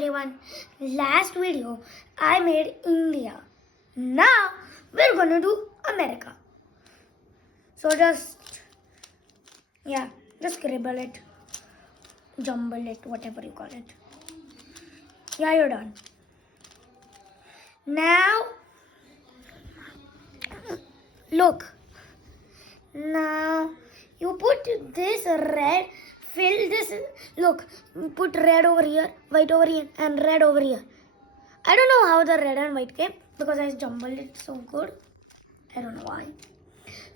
everyone. Last video I made India. Now we're gonna do America. So just scribble it, jumble it, whatever you call it. Yeah, you're done. Now look. Now you put this red. Fill this. Look, put red over here, white over here, and red over here. I don't know how the red and white came because I jumbled it so good. I don't know why.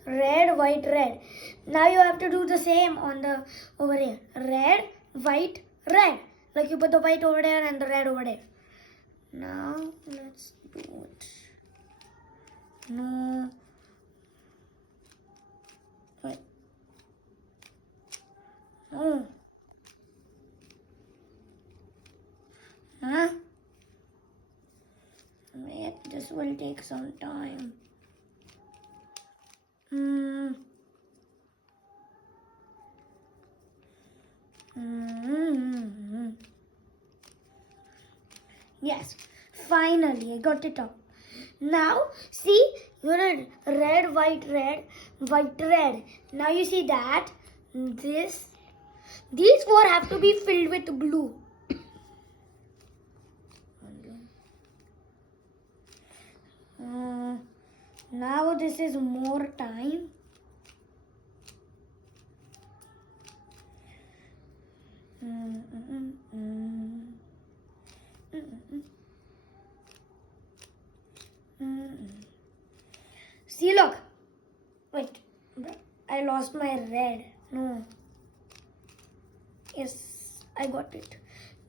Red, white, red. Now you have to do the same on the over here. Red, white, red. Like you put the white over there and the red over there. Now let's do it. No. Wait. No. Huh? Wait, this will take some time. Yes, finally I got it up. Now see, you're red, white, red, white, red. Now you see that these four have to be filled with blue. Now this is more time. See, look. Wait, I lost my red. No. Yes, I got it.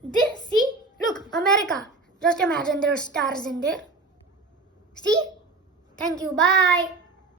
This, see, look, America. Just imagine there are stars in there. See? Thank you. Bye.